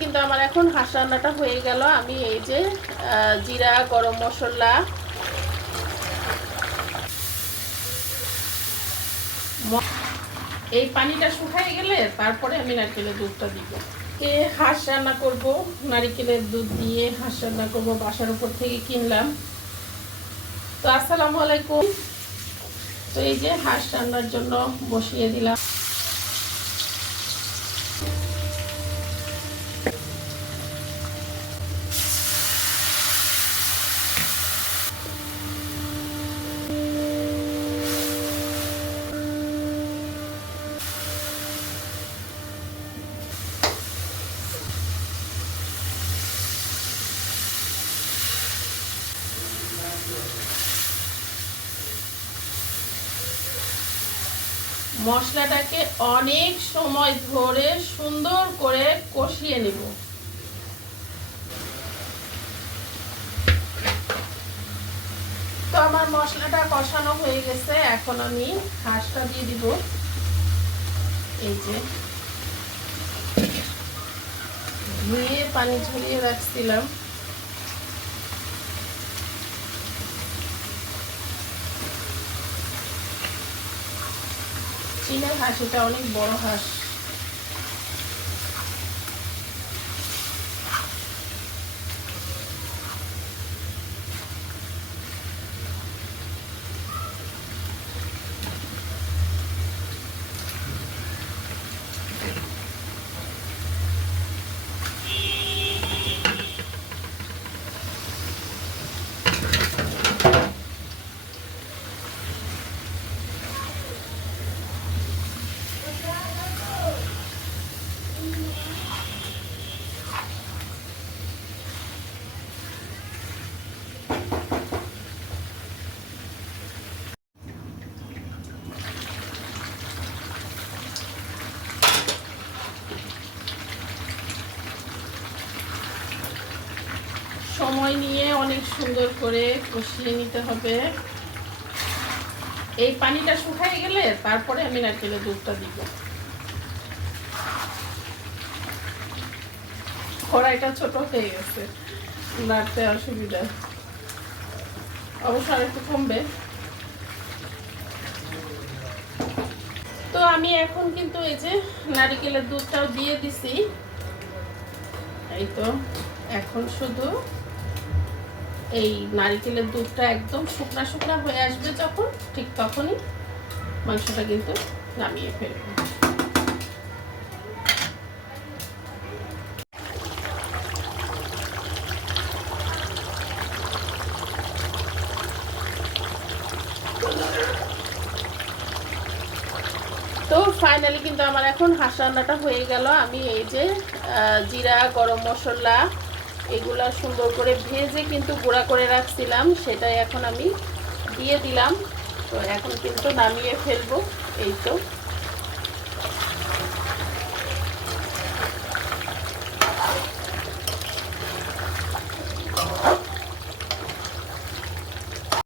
কিন্তু আমার এখন হাঁস রান্নাটা হয়ে গেল। আমি এই যে জিরা, গরম মশলা। এই পানিটা শুকাই গেলে তারপরে আমি নারকেলের দুধটা দিব। এ হাঁস রান্না করব, নারকেলের দুধ দিয়ে হাঁস রান্না করব, বাসার উপর থেকে কিনলাম। তো আসসালামু আলাইকুম। তো এই যে হাঁস রান্নার জন্য বসিয়ে দিলাম। মশলাটাকে অনেক সময় ধরে সুন্দর করে কষিয়ে নেব। তো আমার মশলাটা কষানো হয়ে গেছে, এখন আমি হাঁসটা দিয়ে দিব। এই যে। ধুয়ে পানি ঝরিয়ে রাখছিলাম। চীনের হাঁস এটা অনেক বড় হাঁস। সময় নিয়ে অনেক সুন্দর করে কষিয়ে নিতে হবে। এই পানিটা শুকাই গেলে তারপরে আমি নারকেলের দুধটা দিব। কড়াইটা ছোট হয়ে গেছে, নাড়তে অসুবিধা। অবশ্য আর একটু কমবে। তো আমি এখন কিন্তু এই যে নারিকেলের দুধটাও দিয়ে দিছি। এই তো, এখন শুধু এই নারিকেলের দুধটা একদম শুকনা শুকনা হয়ে আসবে যখন, ঠিক তখনই মাংসটা কিন্তু নামিয়ে ফেলব। তো ফাইনালি কিন্তু আমার এখন হাঁস রান্নাটা হয়ে গেল। আমি এই যে জিরা, গরম মশলা এগুলা সুন্দর করে ভেজে কিন্তু গুঁড়া করে রাখছিলাম, সেটাই এখন আমি দিয়ে দিলাম। তো এখন কিন্তু নামিয়ে ফেলব, এই তো।